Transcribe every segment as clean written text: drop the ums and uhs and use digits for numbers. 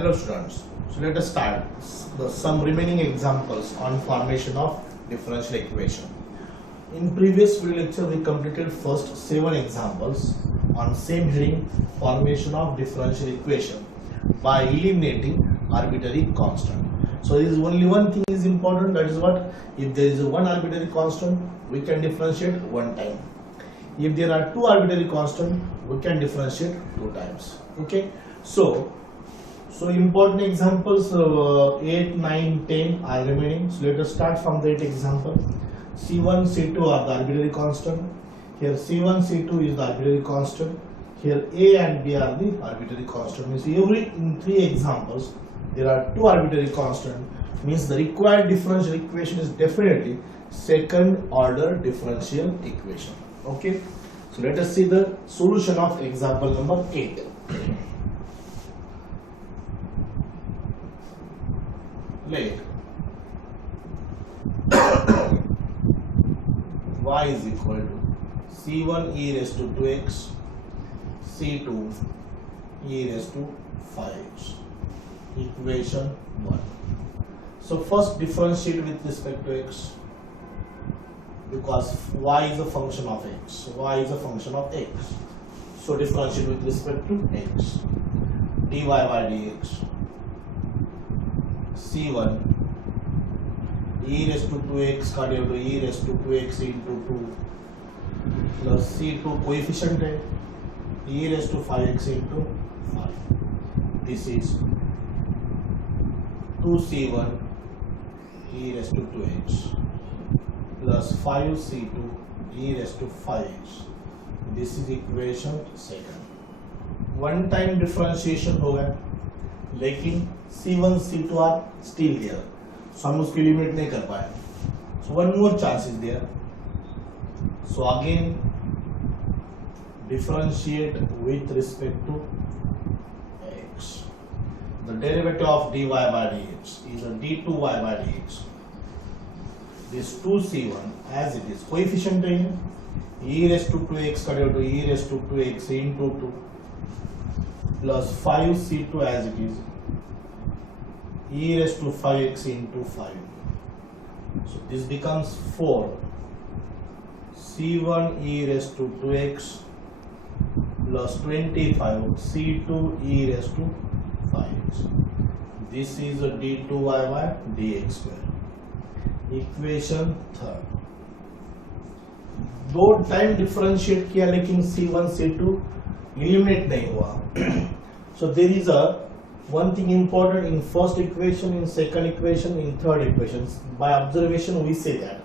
Hello students, so let us start some remaining examples on formation of differential equation. In previous video lecture we completed first 7 examples on same heading, formation of differential equation by eliminating arbitrary constant. So there is only one thing is important, that is what, if there is one arbitrary constant we can differentiate one time. If there are two arbitrary constant we can differentiate 2 times. Okay, so important examples 8, 9, 10 are remaining. So let us start from that example. C1, C2 are the arbitrary constant. Here C1, C2 is the arbitrary constant. Here A and B are the arbitrary constant. Means in 3 examples there are 2 arbitrary constant. Means the required differential equation is definitely second order differential equation. Okay. So let us see the solution of example number 8. Let y is equal to c1 e raised to 2x, c2 e raised to 5x. Equation 1. So first differentiate with respect to x, because y is a function of x. Y is a function of x. So differentiate with respect to x. dy by dx. C1 e raised to 2x का Dave e raised to 2x into 2 plus C2 coefficient है e raised to 5x into 5. This is 2C1 e raised to 2x plus 5C2 e raised to 5x. This is equation second. One time differentiation होगा, लेकिन C1, C2 are still there. So हम उसकी limit नहीं कर पाए. So one more chance is there. So again differentiate with respect to x. The derivative of dy by dx is a d2y by dx. This 2c1 as it is, coefficient है e raised to 2x का derivative e raised to 2x into 2 plus 5c2 as it is e raised to 5x into 5. So this becomes 4 c1 e raised to 2x plus 25 c2 e raised to 5x. This is a d2y by dx square. Equation third. दो time differentiate किया लेकिन c1 c2 eliminate नहीं हुआ. So there is a one thing important in first equation, in second equation, in third equation. By observation we say that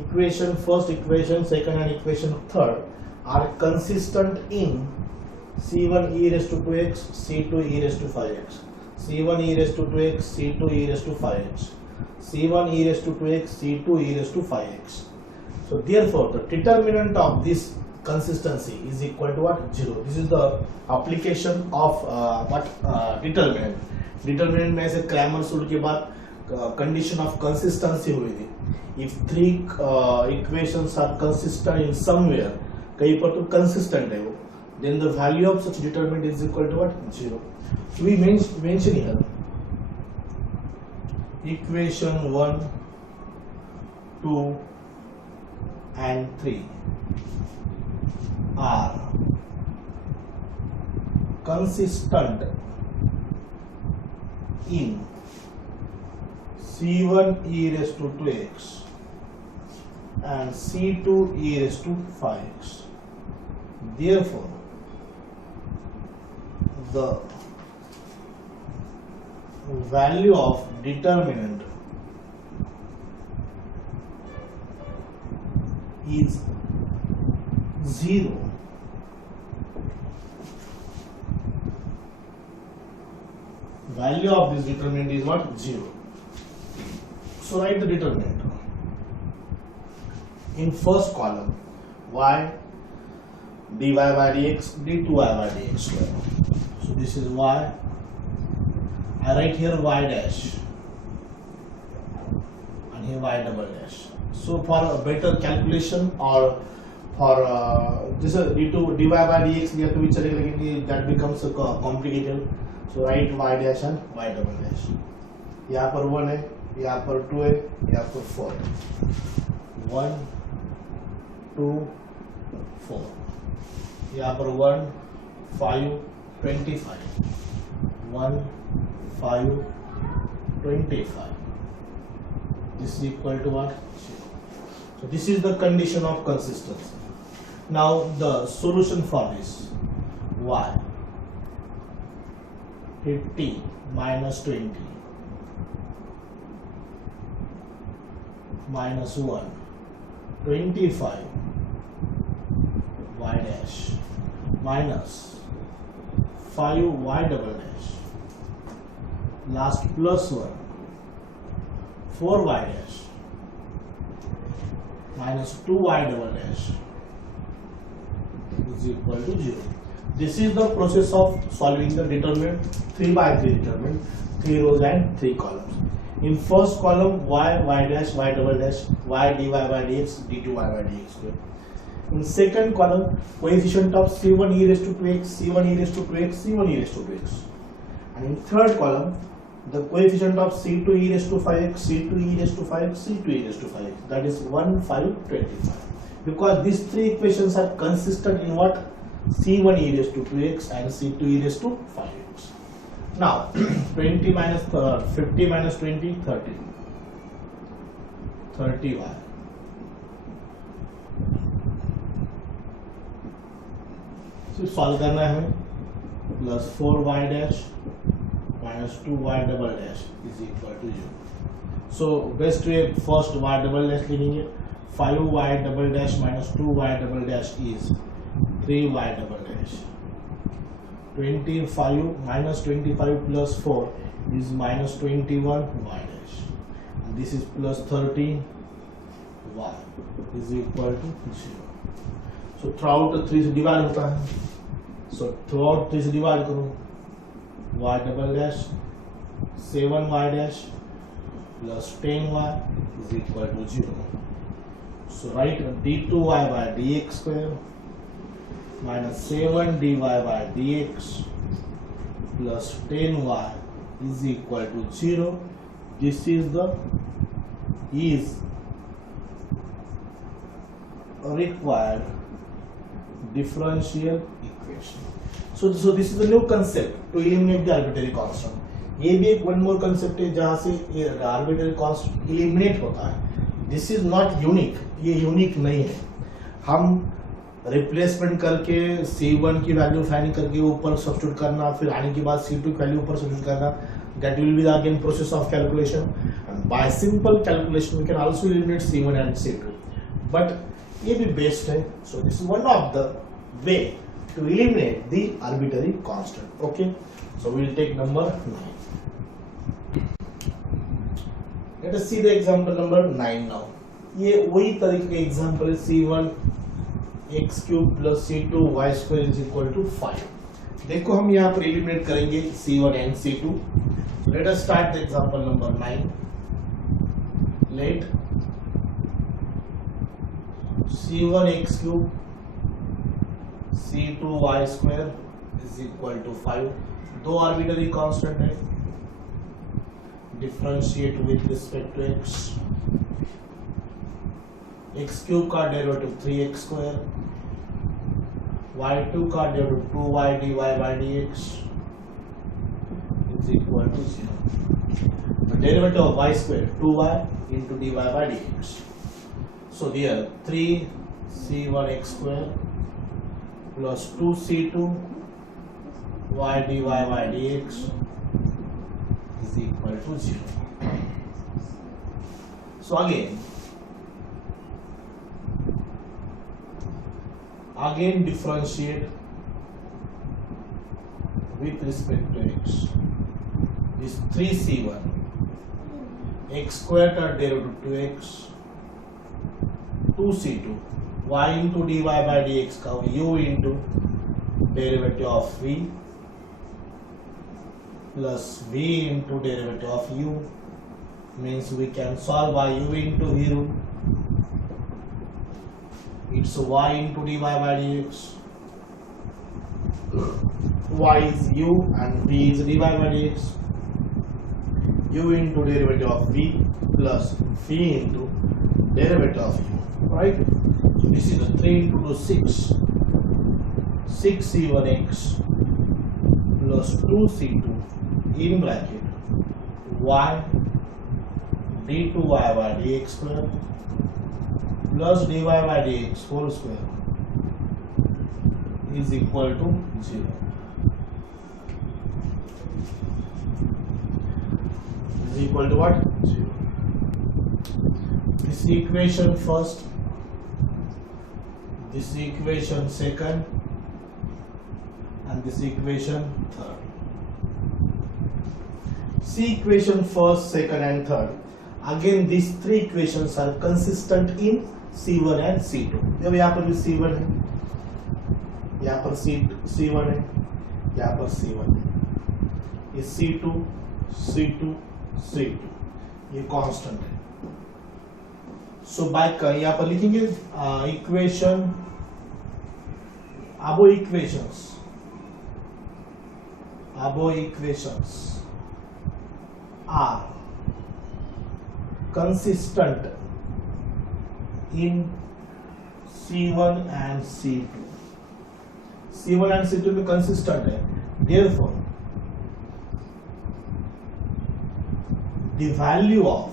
equation first, equation second and equation third are consistent in c1 e raised to 2x, c2 e raised to 5x, c1 e raised to 2x, c2 e raised to 5x, c1 e raised to 2x, c2 e raised to 5x. So therefore the determinant of this consistency is equal to what? 0. This is the application of determinant. Determinant में ऐसे Cramer's rule के बाद condition of consistency हुई थी. If 3 equations are consistent in somewhere, कहीं पर तो consistent है वो, then the value of such determinant is equal to what? 0. So we mention here equation 1, 2 and 3 are consistent in c1 e raised to 2x and c2 e raised to 5x. Therefore, the value of determinant is 0. Value of this determinant is what? 0. So write the determinant. In first column, y dy by dx, d2y by dx square. So this is y. I write here y dash and here y double dash. So for a better calculation or for this d2 dy by dx लिया तो भी चलेगा, लेकिन that becomes complicated. So write y dash and y double dash. यहाँ पर 1 है, यहाँ पर 2 है, यहाँ पर 4 है. 1 2 4. यहाँ पर 1 5 25. 1 5 25. This is equal to what? 0. So this is the condition of consistency. Now the solution for this: y 50 minus 20 minus 1 25 y dash minus 5 y double dash last plus 1 4 y dash minus 2 y double dash is equal to 0. This is the process of solving the determinant 3 by 3 determinant, 3 rows and 3 columns. In first column y dash y double dash y dy by dx d2y by dx square. In second column coefficient of c1 e raised to 2x, c1 e raised to 2x, c1 e raised to 2x. And in third column the coefficient of c2 e raised to 5x, c2 e raised to 5x, c2 e raised to 5x, that is 1 5 25. Because these three equations are consistent in what? c1 e raised to 2x and c2 e raised to 5x. Now 20 minus 50 minus 20 30 30y so solve करना है हमें. plus 4y dash minus 2y double dash is equal to 0. So best way first y double dash लिखेंगे. 5y double dash minus 2y double dash is 3y double dash. 25 minus 25 plus 4 is minus 21 y dash. And this is plus 30 y is equal to 0. So throughout the 3 से divide होता है. So throughout 3 से divide करो. Y double dash 7y dash plus 10y is equal to 0. So write d2y by dx square minus 7 dy by dx plus 10y is equal to 0. This is the required differential equation. So this is a new concept to eliminate the arbitrary constant. ये भी एक one more concept है जहाँ से ये arbitrary constant eliminate होता है. This is not unique. ये यूनिक नहीं है. हम रिप्लेसमेंट करके C1 की वैल्यू फाइंड करके ऊपर सब्स्टिट्यूट करना, फिर आने के बाद C2 की वैल्यू ऊपर सब्स्टिट्यूट करना, that will be the again process of calculation. And by simple calculation we can also eliminate C1 and C2. But ये भी बेस्ट है. So this is one of the way to eliminate the arbitrary constant. Okay. So we will take number 9. Let us see the example number 9 now. ये वही तरीके का example है. C1 x cube plus C2 y square is equal to 5. देखो हम यहाँ पर eliminate करेंगे C1 and C2. Let us start the example number 9. Let C1 x cube C2 y square is equal to 5. दो arbitrary constant है. Differentiate with respect to x. x cube का derivative 3x square, y2 का derivative 2y dy by dx is equal to 0. The derivative of y square 2y into dy by dx. So here 3c1x square plus 2c2 y dy by dx is equal to 0. So again differentiate with respect to x. This 3c1 x square का derivative 2x, 2c2 y into dy by dx का u into derivative of v plus v into derivative of u means we can solve by u into v root it's y into dy by dx. Y is u and v is dy by dx. U into derivative of v plus v into derivative of u, right? So this is a 3 into 2, 6. 6c1x plus 2c2 in bracket y d2y by dx square plus dy by dx whole square is equal to 0. Is equal to what? 0. This equation first, this equation second, and this equation third. See equation first, second and third. Again these three equations are consistent in C1 and C2. जब यहाँ पर भी C1 है, यहाँ पर C1 है, यहाँ पर C1 है, ये C2, C2, C2, ये कांस्टेंट है. सो बाय यहाँ पर लिखेंगे equation, above equations are consistent in C1 and C2. C1 and C2 में consistent है. Therefore, the value of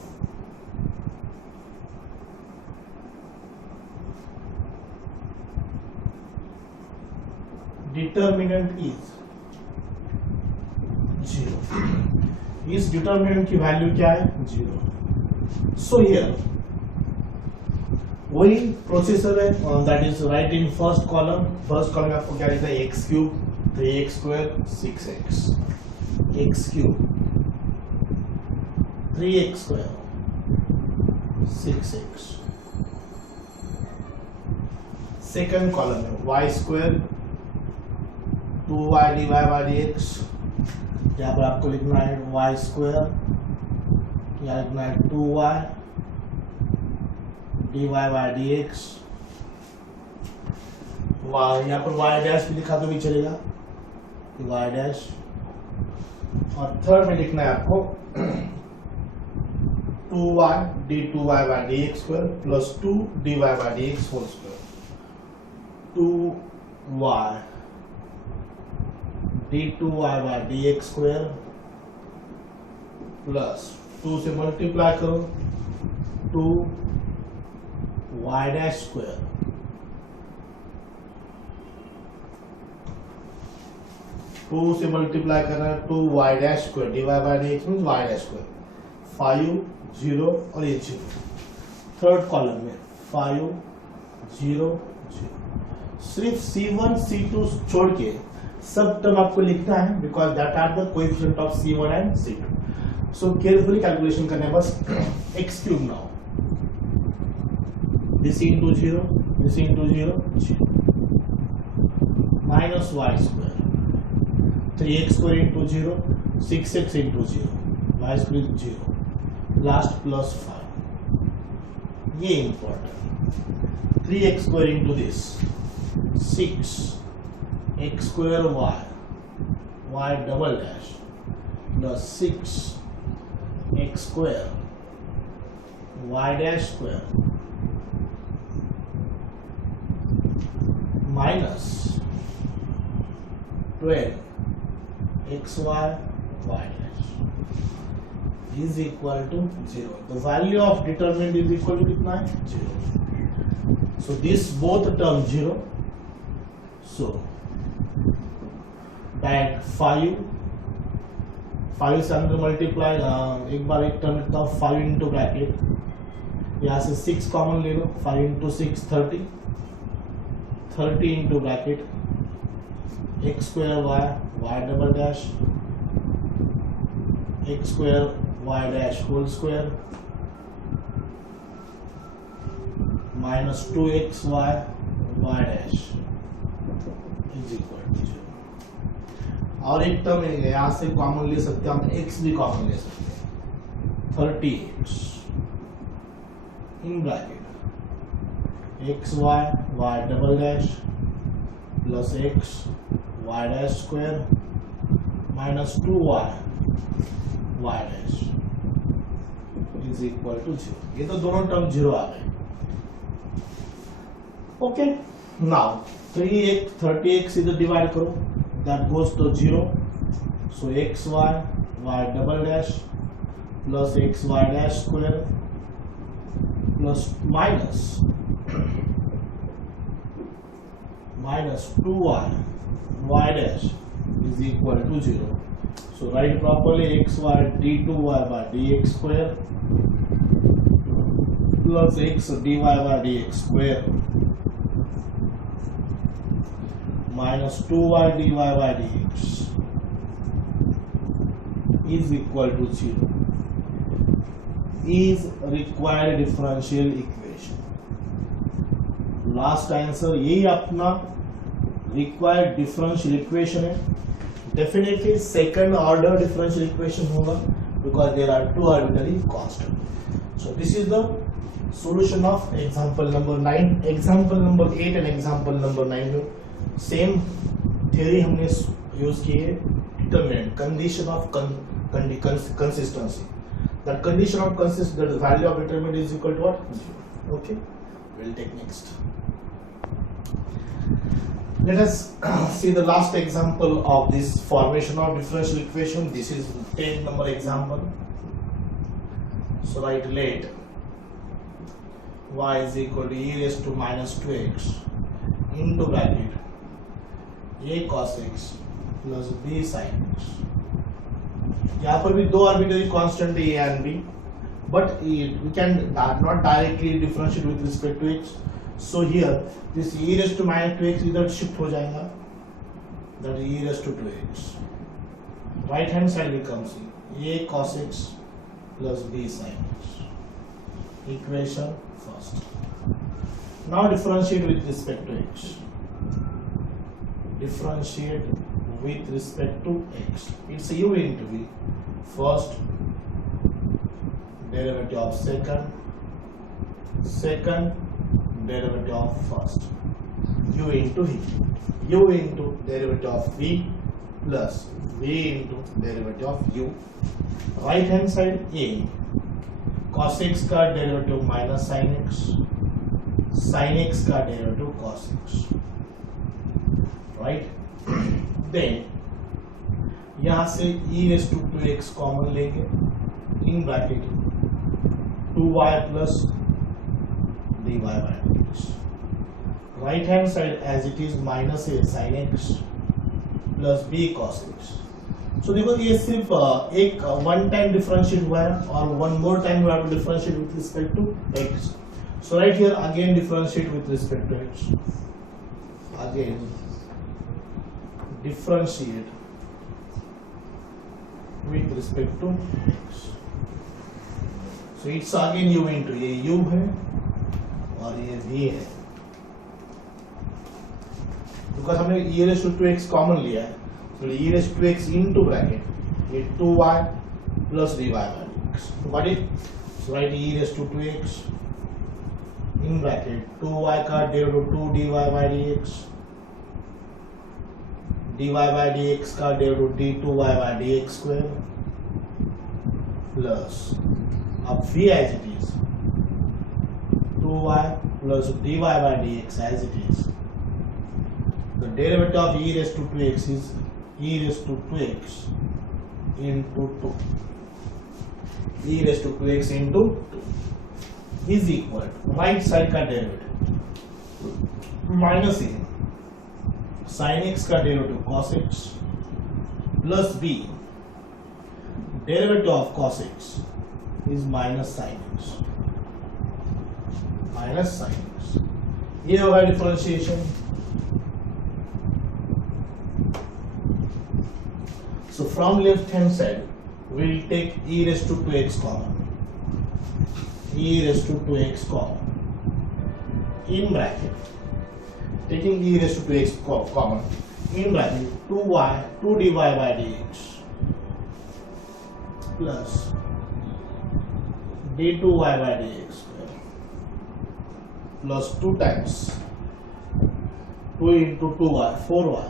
determinant is 0. इस डिटर्मिनेंट की वैल्यू क्या है? 0. सो हियर वही प्रोसेसर है, that is right in first column. First column में आपको क्या लिखना है? X cube 3x square 6x, x cube 3x square 6x. Second column में y square 2y dy by dx. यहाँ पर आपको लिखना है y स्क्वायर, यहाँ लिखना है 2y dy by dx. यहाँ पर y डैश भी लिखा तो भी चलेगा, y डैश. और थर्ड में लिखना है आपको 2y d2y by dx square plus 2 dy by dx whole square. 2y d2y by dx square plus 2 से मल्टीप्लाई करो 2y डैश स्क्वायर टू से मल्टीप्लाई करना है 2y dash square dy by dx means y dash square. 5 0 और ये 0. Third column में 5 0 0. सिर्फ C1 C2 छोड़ के सब टर्म आपको लिखना है because that are the coefficient of C1 and C2. So carefully calculation करना है बस. x cube now this into 0 this into 0 0 minus y square 3x square into 0 6x into 0 y square 0 last plus 5. ये important. 3x square into this 6 x square y double dash plus 6 x square y dash square minus 12 xy y dash is equal to 0. The value of determinant is equal to कितना है? 0. So this both term 0. So that 5 से अंदर multiply, एक बार एक term लिखता हूँ 5 into bracket, यहाँ से 6 कॉमन ले लो 5 into 6 30 30 into bracket x square y double dash x square y dash whole square minus 2xy y dash is equal to 0. और एक टर्म यहाँ से कॉमन ले सकते हैं हम, x भी कॉमन ले सकते हैं 30x in bracket xy y double dash plus x y dash square minus 2y y dash is equal to 0. ये तो दोनों टर्म 0 आ गए. Okay, now 30x इधर डिवाइड करो, that goes to 0. So xy y double dash plus xy dash square plus minus 2y y dash is equal to 0. So write properly xy d2y by dx square plus x dy by dx square minus 2y dy by dx is equal to 0 is required differential equation. Last answer यही अपना required differential equation है. Definitely second order differential equation होगा because there are two arbitrary constants. So this is the solution of example number 9. Example number 8 and example number 9 में same theory हमने use की है. Determinant condition of consistency. That condition of consistency, the value of determinant is equal to what? 0. Okay, we'll take next. Let us see the last example of this formation of differential equation. This is 10 number example. So write let y is equal to e raised to minus 2x into bracket a cos x plus b sin x. यहाँ पर भी दो arbitrary constant है a and b, but we can not directly differentiate with respect to x. So here this e raised to minus 2x इधर shift हो जाएगा, that is e raised to 2x. Right hand side becomes a cos x plus b sin x. Equation first. Now differentiate with respect to x. Differentiate with respect to x. It's u into v. First derivative of second derivative of first. U into v. U into derivative of v plus v into derivative of u. Right hand side a. Cos x का derivative minus sin x. Sin x का derivative cos x. Right? Then यहाँ से e raised to 2x common लेंगे, in bracket 2y plus dy by dx. Right hand side as it is minus a sin x plus b cos x. So देखो ये सिर्फ एक one time differentiate हुआ है और one more time we have to differentiate with respect to x. So right here again differentiate with respect to x. Again differentiate with respect to x. So it's again u into ये u है और ये v है, because हमने e raised to 2x common लिया है. So e raised to 2x into bracket ये 2y plus dy by dx. Got it? So write e raised to 2x in bracket 2y का derivative 2 dy by dx, dy by dx का derivative d2y by dx square plus अब v as it is 2y plus dy by dx as it is. The derivative of e raised to 2x is e raised to 2x into 2. E raised to 2x into 2 is equal to right side का derivative minus a sin x का derivative cos x plus b derivative of cos x is minus sin x. Minus sin x. ये होगा differentiation. So from left hand side we will take e raised to 2x common. E raised to 2x common in bracket. Taking e raised to 2x common in bracket 2y 2 dy by dx plus d2y by dx square. 2 plus 2 times 2 into 2y 4y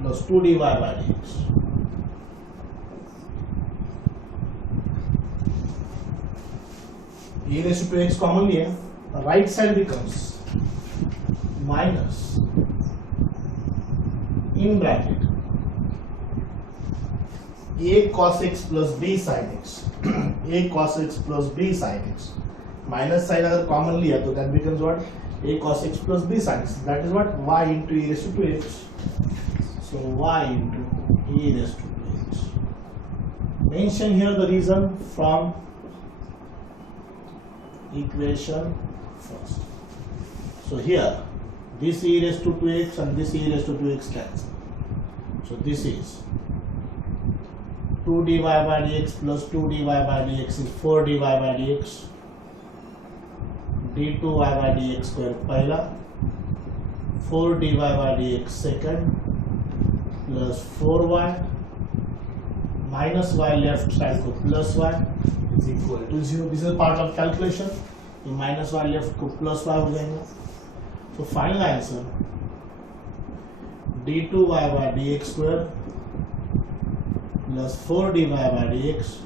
plus 2 dy by dx. E raised to x common लिया, right side becomes minus in bracket a cos x plus b sin x a cos x plus b sin x minus side अगर common लिया तो that becomes what a cos x plus b sin x, that is what y into e raised to 2x. So y into e raised to 2x. Mention here the reason from equation first. So here this e raised to 2x and this e raised to 2x cancel. So this is 2 dy by dx plus 2 dy by dx is 4 dy by dx d2y by dx square पहला 4 dy by dx second plus 4y minus y left side को plus y is equal to 0. This is part of calculation. ये minus y left को plus y हो जाएगा. So final answer d2y by dx square plus 4 dy by dx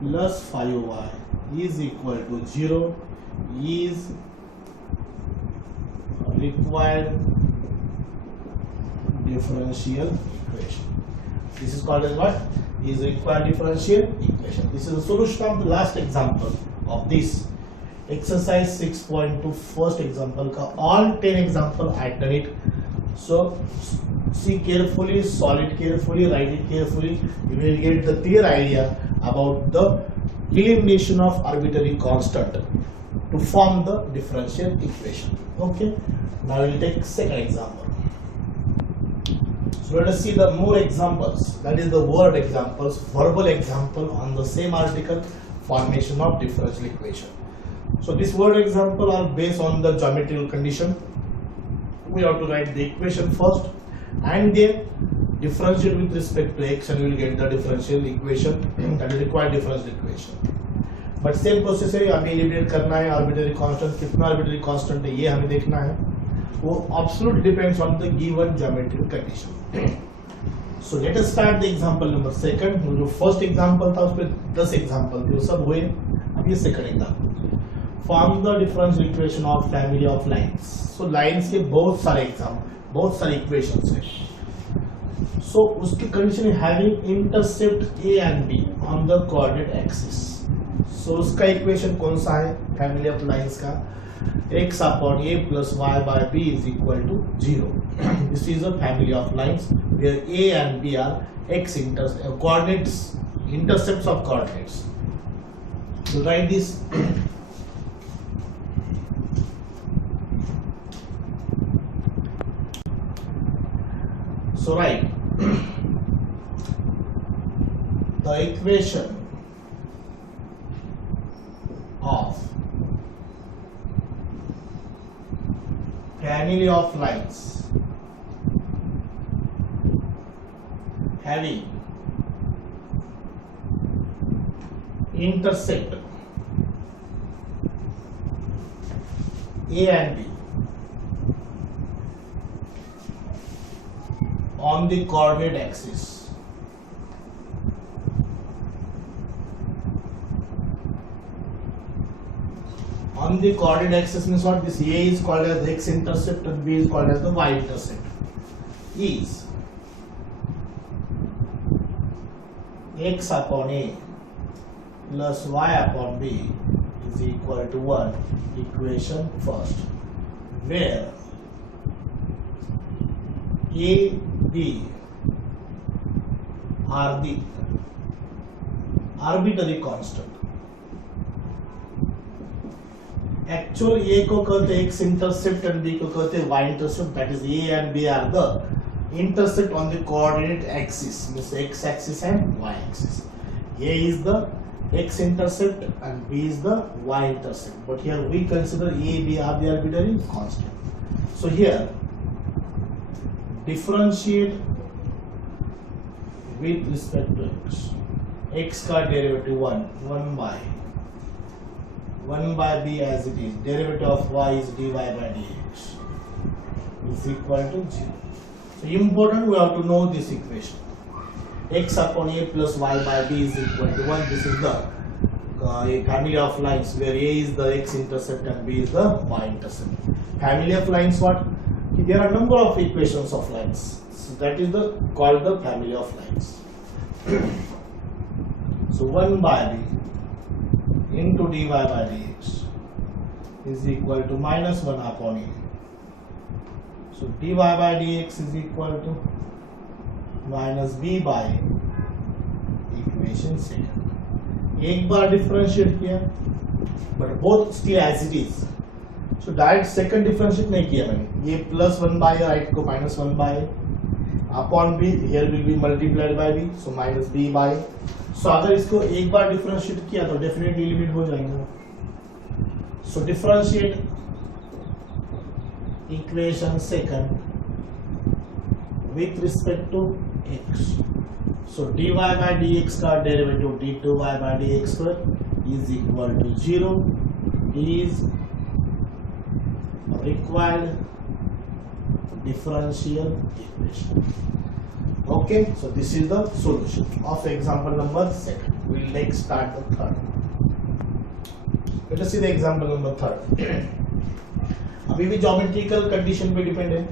plus 5y is equal to 0 is required differential equation. This is called as what? Is required differential equation. This is the solution of the last example of this exercise 6.2 first example का all 10 example I done it. So see carefully, solve it carefully, write it carefully. You will get the clear idea about the elimination of arbitrary constant to form the differential equation. Okay. Now we will take second example. So let us see the more examples. That is the word examples, verbal example on the same article, formation of differential equation. So this word example are based on the geometrical condition. We have to write the equation first and then differentiate with respect to x and we will get the differential equation that is required differential equation. But same process है, हमें eliminate करना है arbitrary constant, कितना arbitrary constant है ये हमें देखना है. वो absolute depends on the given geometrical condition. So let us start the example number second. जो first example था उसपे 10 example थे वो सब हुए. अब ये second example. Form the differential equation of family of lines. So lines के बहुत सारे बहुत सारे equations हैं. So उसकी condition है having intercept A and B on the coordinate axis. So उसका equation कौन सा है family of lines का? X upon A plus Y by B is equal to 0. This is a family of lines where A and B are x coordinates, intercepts of coordinates. So write this. So write the equation of family of lines having intercept A and B on the coordinate axis. On the coordinate axis means what? This A is called as the x-intercept and B is called as the y-intercept. Is x upon A plus y upon B is equal to what? Equation first, where A, B are the arbitrary constant. Actual A को कहते हैं x intercept and B को कहते हैं y intercept. That is A and B are the intercept on the coordinate axis, means x axis and y axis. A is the x intercept and B is the y intercept. But here we consider A, B are the arbitrary constant. So here differentiate with respect to x. X का derivative 1 by 1 by b as it is. Derivative of y is dy by dx is equal to 0. So important, we have to know this equation. X upon a plus y by b is equal to 1. This is the a family of lines where a is the x-intercept and b is the y-intercept. Family of lines what? There are number of equations of lines. So that is the called the family of lines. So 1 by b into dy by dx is equal to minus 1 upon a. So dy by dx is equal to minus b by equation second. एक बार differentiate किया but both still as it is. So direct second differentiate नहीं किया मैंने. ये plus 1 by right को minus 1 by upon b, here will be multiplied by b, so minus b by. सो अगर इसको एक बार डिफरेंशिएट किया तो डेफिनेटली लिमिट हो जाएगा. सो differentiate equation second with respect to x. So dy by dx का derivative d2y by dx square is equal to 0 is required differential equation. Okay, so this is the solution of example number 2. We will next start the third. Let us see the example number 3. अभी भी geometrical condition पे depend है.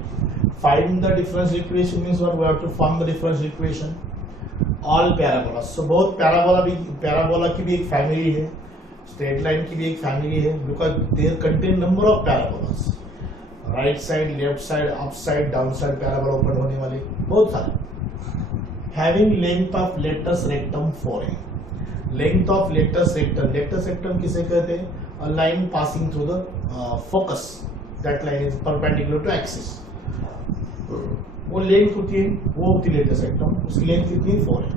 Find the differential equation means what? We have to form the differential equation. All parabolas. So both parabola की भी एक family है, straight line की भी एक family है, because they contain number of parabolas. Right side, left side, up side, down side parabola open होने वाले बहुत सारे. Having length of latus rectum 4a. Length of latus rectum. Latus rectum किसे कहते हैं? A line passing through the focus. That line is perpendicular to axis. वो length होती है, वो होती है लेटेस्ट रेक्टम. उसकी लेंथ कितनी है? 4 है.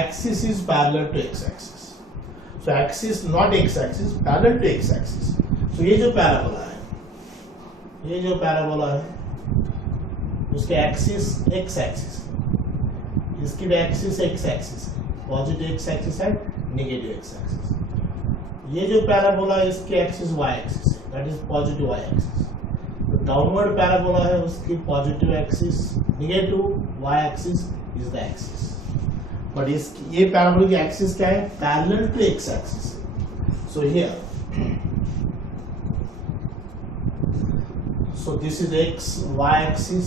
Axis is parallel to x axis. So axis not x axis, parallel to x axis. So ये जो पैराबोला है, उसके एक्सिस एक्स एक्सिस, इसकी भी एक्सिस एक्स एक्सिस है. पॉजिटिव एक्स एक्सिस है, नेगेटिव एक्स एक्सिस. ये जो पैराबोला है इसके एक्सिस वाई एक्सिस है, that is positive y axis. Downward parabola है, उसकी positive axis, negative y axis is the axis. But इसकी ये पैराबोला की एक्सिस क्या है? Parallel to x axis. So here, so this is x y axis,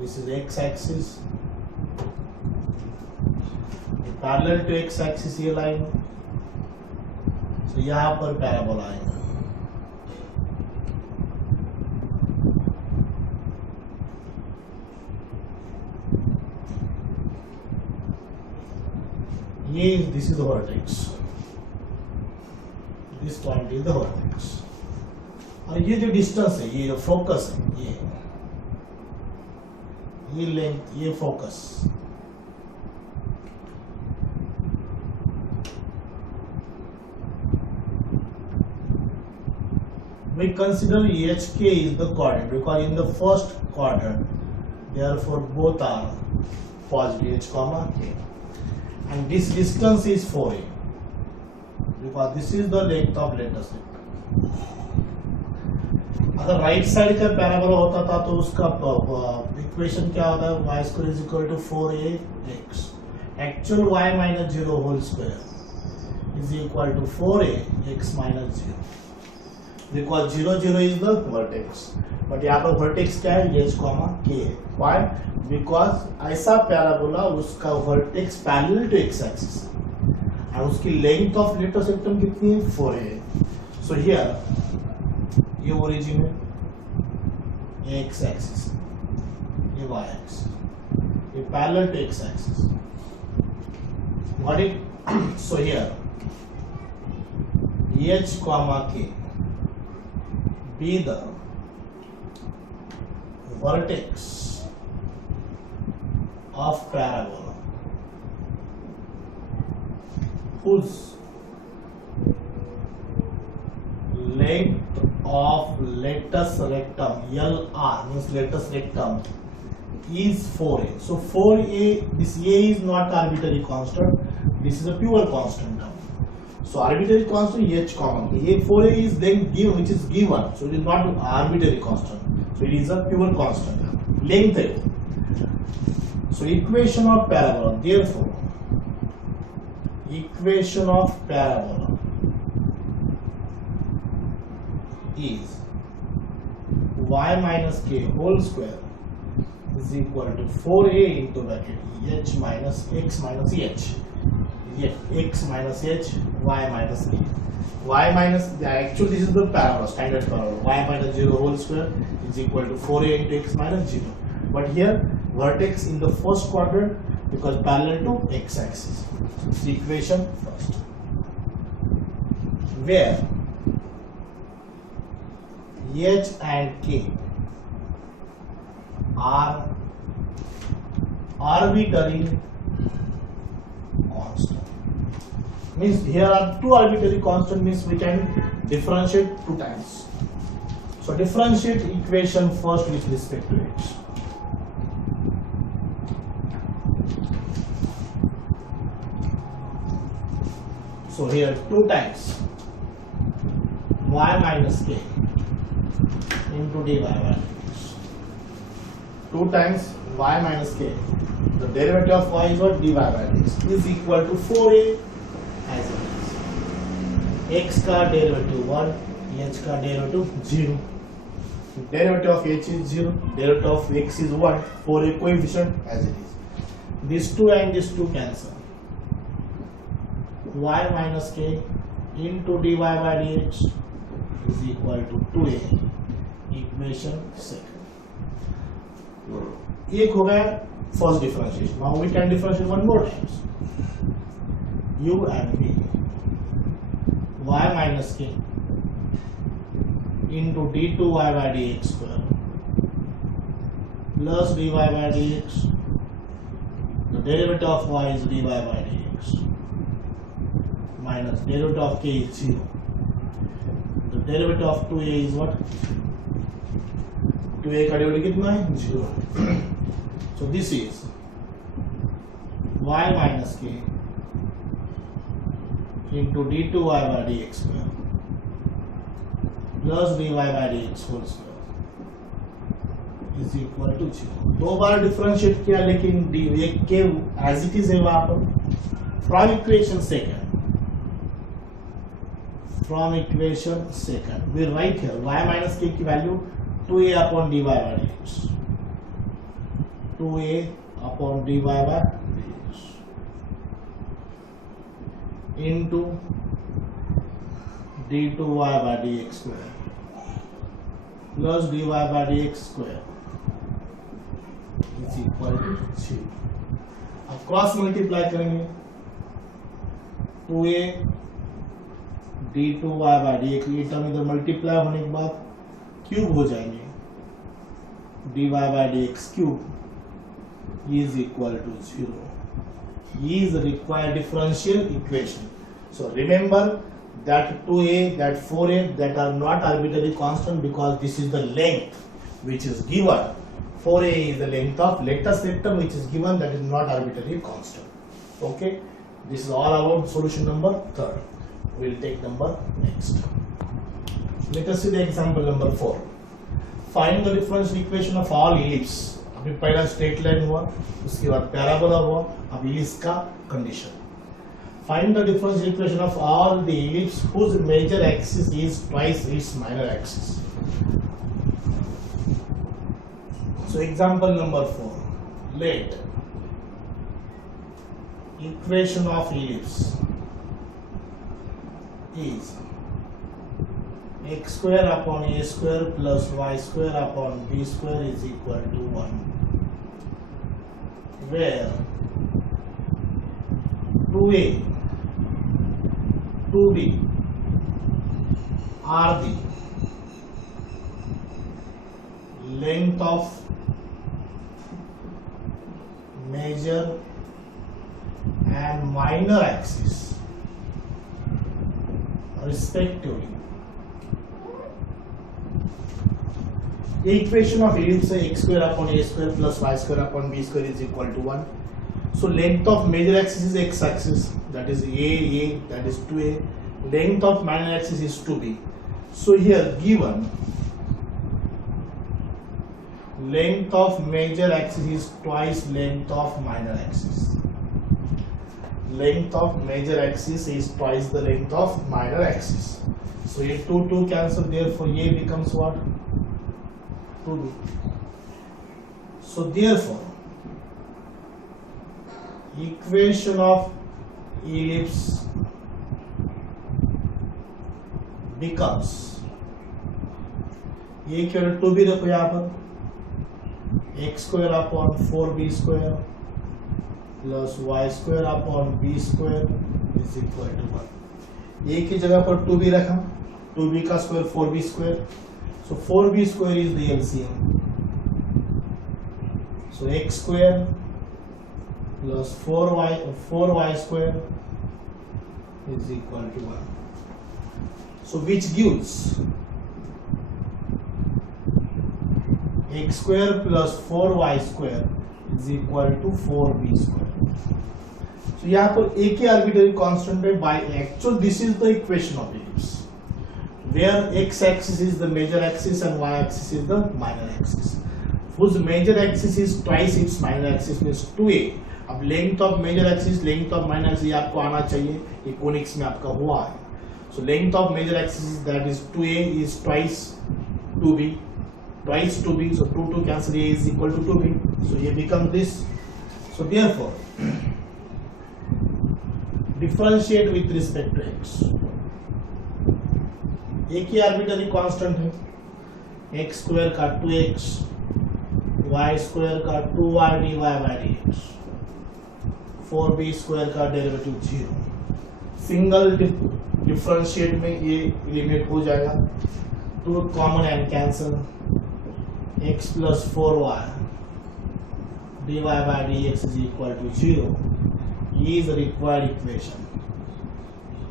this is x axis, parallel to x axis ये line. सो यहां पर parabola आएगा. This is the vertex. This point is the vertex. और ये जो distance है, ये जो फोकस है, ये लेंथ, ये focus. We consider HK is the coordinate because in the first quadrant, therefore both are positive, H comma K. And this distance is 4a because this is the length of latus rectum. अगर right side का parabola होता था तो उसका equation क्या होता है? y square is equal to 4ax. Actual y minus 0 whole square is equal to 4ax minus 0. Because 0 0 is the vertex. But यहाँ पर vertex क्या है? h comma k है. Why? Because ऐसा पैराबोला उसका vertex parallel to x axis है और उसकी लेंथ ऑफ लेटेस्ट रेक्टम कितनी है? 4 है. सो हियर ये ओरिजिन है, ये एक्स एक्सिस, ये वाई एक्सिस, ये parallel to x axis. What it? So here h comma k be the vertex of parabola whose length of latus rectum LR means latus rectum is 4a. So 4a, this a is not arbitrary constant. This is a pure constant term. So arbitrary constant h common. A4a is then given, which is given. So it is not arbitrary constant. So it is a pure constant term. Length A. So equation of parabola. Therefore, equation of parabola is y minus k whole square is equal to 4a into bracket h minus x minus h. X minus h, y minus k. Y minus, actually this is the parabola, standard parabola. Y minus 0 whole square is equal to 4a into x minus 0. But here vertex in the first quadrant because parallel to x axis. So it's the equation first. Where h and k are arbitrary constant. Means here are two arbitrary constant, means we can differentiate two times. So differentiate equation first with respect to h. So here 2 times y minus k into dy by dx. 2 times y minus k. The derivative of y is what? Dy by dx is equal to 4a as it is. X का derivative 1, h का derivative 0. Derivative of h is 0, derivative of x is 1, 4a coefficient as it is. These 2 and these 2 cancel. Y minus k into dy by dx is equal to 2a. Equation second. एक हो गया first differentiation. Now we can differentiate one more times. U and v. Y minus k into d2y by dx square plus dy by dx. The derivative of y is dy by dx minus derivative of k is 0. The derivative of 2a is what? 2a का derivative कितना है? 0. So this is y minus k into d2y by dx square plus dy by dx whole square is equal to 0. दो बार differentiate किया लेकिन एक के as it is है वहां पर. From equation second we write here y minus k की value 2a upon dy by dx. 2a upon dy by dx into d2y by dx square plus dy by dx square is equal to 0. अब cross multiply करेंगे 2a d2y by dx, ये term इधर multiply होने के बाद cube हो जाएंगे. dy by dx cube is equal to 0. Is required differential equation. So remember that 2a, that 4a, that are not arbitrary constant because this is the length which is given. 4a is the length of latest vector which is given, that is not arbitrary constant. Okay, this is all about solution number 3rd. We will take number next. Let us see the example number 4. Find the differential equation of all ellipse. अभी पहला straight line हुआ, उसके बाद parabola हुआ, अब ellipse का condition. Find the differential equation of all the ellipse whose major axis is twice its minor axis. So example number 4. Let equation of ellipse is x square upon a square plus y square upon b square is equal to 1, where 2a, 2b are the length of major and minor axis respectively. The equation of ellipse is x square upon a square plus y square upon b square is equal to 1. So length of major axis is x axis, that is a, that is 2a. Length of minor axis is 2b. So here given length of major axis is twice length of minor axis. Length of major axis is twice the length of minor axis. So ये 2 cancel, therefore ये becomes what? 2b. So therefore equation of ellipse becomes, ये केवल 2b रखो यहाँ पर, x square upon 4b square plus y square upon b square is equal to 1. एक ही जगह पर 2b रखा, 2b का square 4b square, so 4b square is the LCM. So x square plus 4y square is equal to 1. So which gives x square plus 4y square is equal to 4b square. So यहाँ पर एक ही arbitrary constant है. By actual this is the equation of ellipse, where x axis is the major axis and y axis is the minor axis, whose major axis is twice its minor axis, means 2a. अब length of major axis, length of minor axis आपको आना चाहिए, ये conics में आपका हुआ है. So length of major axis is, that is 2a is twice 2b, twice 2b, so 2 cancel, a is equal to 2b, so ये become this. So therefore differentiate with respect to x. एक ही arbitrary constant है, x square का 2x, y square का 2y dy by dx, 4b square का derivative 0. Single differentiate में ये limit हो जाएगा, 2 common and cancel, x plus 4y dy by dx is equal to 0 is a required equation,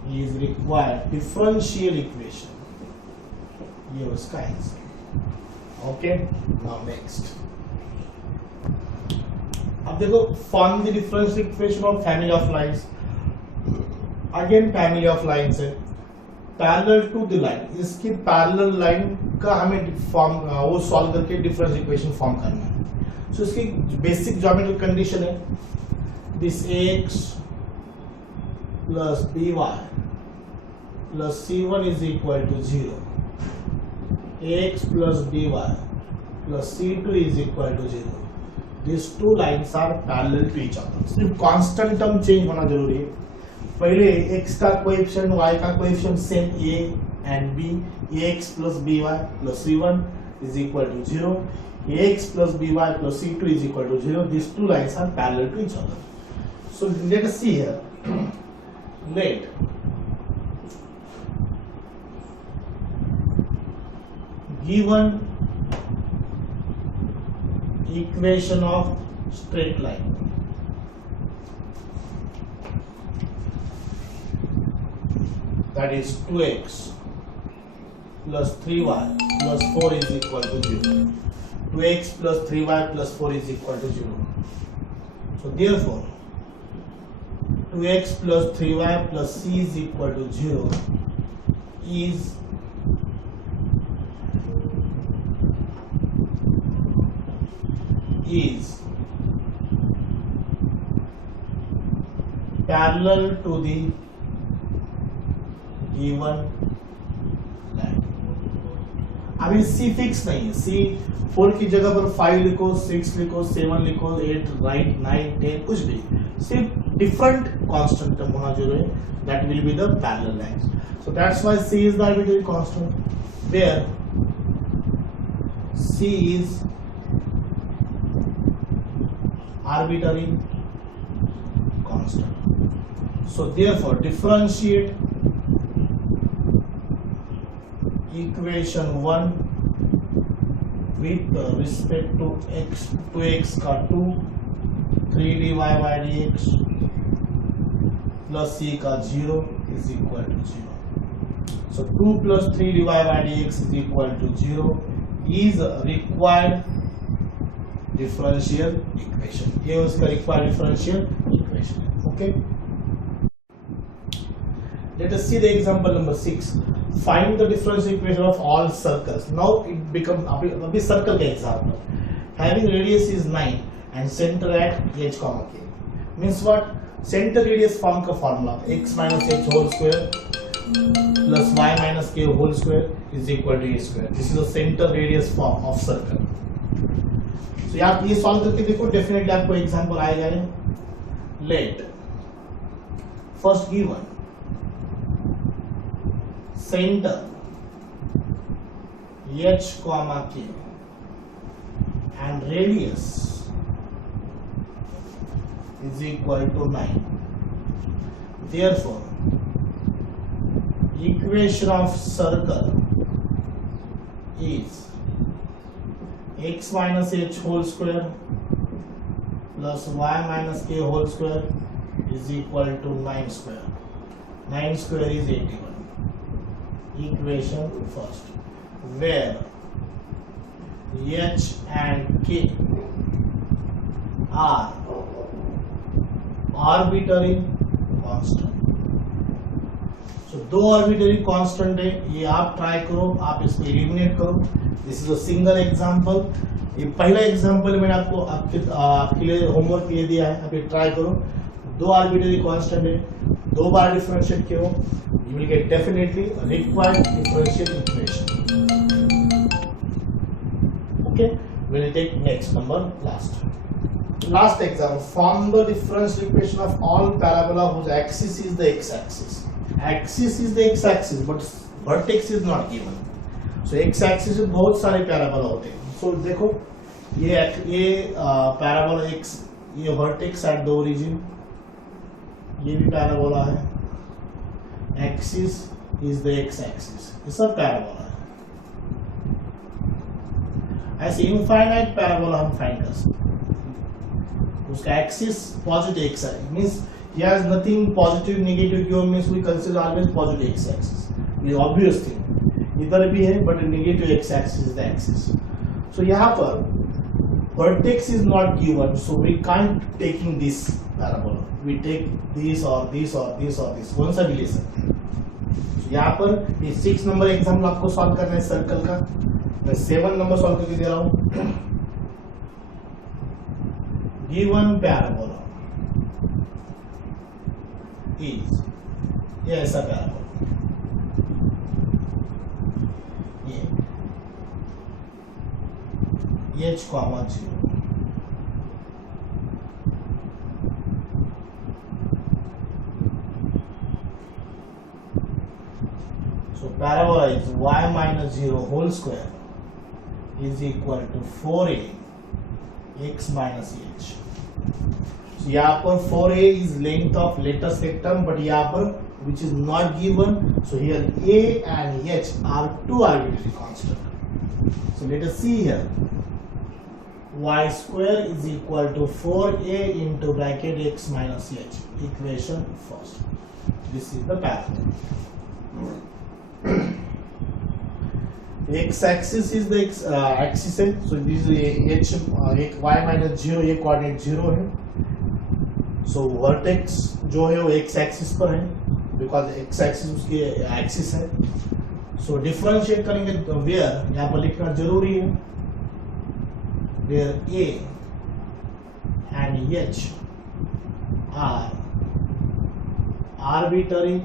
is required differential equation. ये उसका answer. Okay, now next. अब देखो, form the differential equation of family of lines. Again family of lines है, parallel to the line. इसकी parallel line का हमें form वो solve करके डिफरेंशियल इक्वेशन फॉर्म करना है. सो इसकी बेसिक ज्योमेट्रिक कंडीशन है, this ax plus by plus c1 is equal to 0. ax plus by plus c2 is equal to 0. These two lines are parallel to each other. सिर्फ constant term change होना जरूरी है. पहले x का coefficient, y का coefficient same a and b, ax plus by plus c1 is equal to 0. ax plus by plus c2 is equal to 0. These two lines are parallel to each other. So let us see here. Let given equation of straight line, that is 2x plus 3y plus 4 is equal to 0. 2x plus 3y plus 4 is equal to 0. So therefore 2x plus 3y plus c is equal to 0 is parallel to the given line. अभी c fix नहीं है, c 4 की जगह पर 5 लिखो, 6 लिखो, 7 लिखो, 8 right, 9 10 कुछ भी, सिर्फ डिफरेंट कांस्टेंट टर्म होना जरूरी है. That will be the parallel lines. So that's why c is the arbitrary constant, where c is arbitrary constant. So therefore differentiate equation 1 with respect to x, 2x का 2, 3 dy by dx plus c का 0 is equal to 0. So 2 plus 3 dy by dx is equal to 0 is required differential equation, ये उसका required differential equation है. Okay, let us see the example number 6. Find the differential equation of all circles. Now it becomes अभी circle का example. Having radius is 9 and center at h comma k. Means what? Center radius form का formula x minus h whole square plus y minus k whole square is equal to a square. This is the center radius form of circle. So आप ये solve करके देखो, definitely आपको example आएगा. Let first given center h comma k and radius is equal to 9. Therefore, equation of circle is x minus h whole square plus y minus k whole square is equal to 9 square. 9 square is 81. Equation first, where h and k are arbitrary constant. So दो arbitrary constant है, ये आप try करो, आप इसको eliminate करो. This is a single example. ये पहला एग्जांपल मैंने आपको आपके लिए होमवर्क ये दिया है, आप ये ट्राई करो. दो आर्बिट्ररी कांस्टेंट है, दो बार डिफरेंशिएट किया, you will get definitely a required differential equation. Okay, we will take next number last example. Form the differential equation of all parabola whose axis is the x-axis. Axis is the x-axis, but vertex is not given. So x-axis में बहुत सारे parabola होते हैं. So देखो ये parabola x, ये vertex at the origin, ये भी parabola है. Axis is the x-axis. ये सब parabola है. ऐसे इनफाइनाइट पैराबोला हम फाइंड कर सकते हैं. उसका एक्सिस पॉजिटिव एक्स है, means he has nothing positive negative given, means we consider always positive x axis. ये obvious thing. इधर भी है but negative x axis is the axis. So यहाँ पर vertex is not given, so we can't taking this parabola. We take this or this or this or this. कौन सा भी ले सकते हैं. यहाँ पर ये 6 नंबर एग्जाम्पल आपको सॉल्व करना है सर्कल का. मैं 7 नंबर सॉल्व करके दे रहा हूँ. गिवन पैराबोला इज, ये ऐसा पैराबोला, ये h comma 0. So parabola is y minus 0 whole square is equal to 4a x minus h. So यहाँ पर 4a is length of latest rectum, but यहाँ पर which is not given. So here a and h are two arbitrary constant. So let us see here. Y square is equal to 4a into bracket x minus h. Equation first. This is the parabola. X axis is the x axis है. So this is h y minus 0, ये coordinate 0 है. So vertex जो है वो x axis पर है, because x axis उसकी axis है. So differentiate करेंगे तो where यहाँ पर लिखना जरूरी है. Where a and h are arbitrary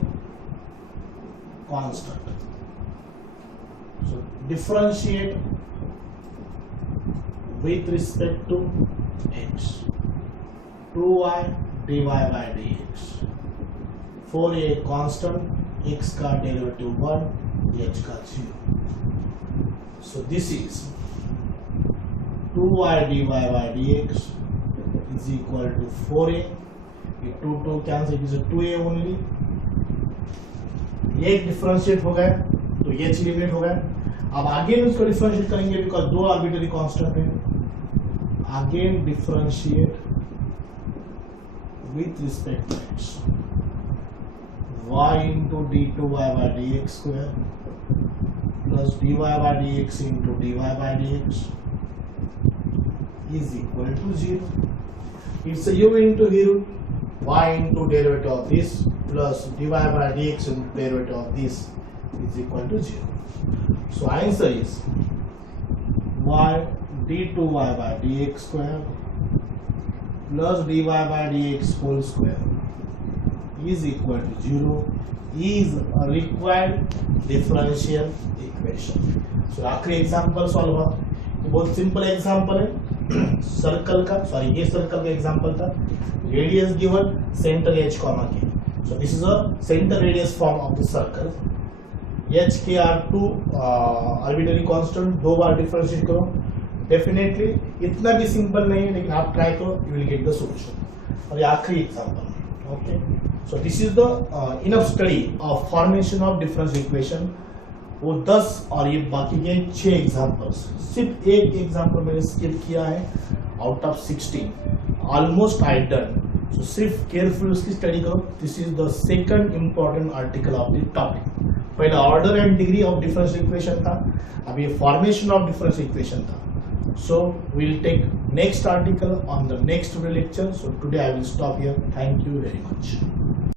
constant. So differentiate with respect to x. 2y dy by dx. 4a constant, x का derivative 1, h का 0. So this is 2y dy by dx is equal to 4a. ये 2 cancel, it is 2a only. ये एक differentiate हो गया तो ये eliminate हो गया. अब आगे इसको डिफरेंशिएट करेंगे बिकॉज दो आर्बिट्ररी कांस्टेंट है. Again differentiate with respect to x. y into d2y by dx square plus dy by dx into dy by dx is equal to 0. It's a u into v root, y into derivative of this plus dy by dx into derivative of this is equal to 0. So answer is y d2y by dx square plus dy by dx whole square is equal to 0 is a required differential equation. So आखिरी example solve हुआ. ये बहुत simple example है circle का, sorry ये circle का example था. Radius given, centre H comma के. So this is a center radius form of the circle. H k are two arbitrary constant. दो बार डिफरेंशिएट करो. डेफिनेटली इतना भी सिंपल नहीं है, लेकिन आप ट्राई करो, you will get the solution. और ये आखिरी example. Okay, so this is the enough study of formation of differential equation. वो 10 और ये बाकी के 6 एग्जांपल्स. सिर्फ एक एग्जांपल मैंने स्किप किया है out of 16. Almost I done. So सिर्फ केयरफुल उसकी स्टडी करो. This is the second important article of the topic. पहले order and degree of differential equation था, अब ये फॉर्मेशन ऑफ डिफरेंशियल इक्वेशन था. So we'll take next article on the next lecture. So today I will stop here. Thank you very much.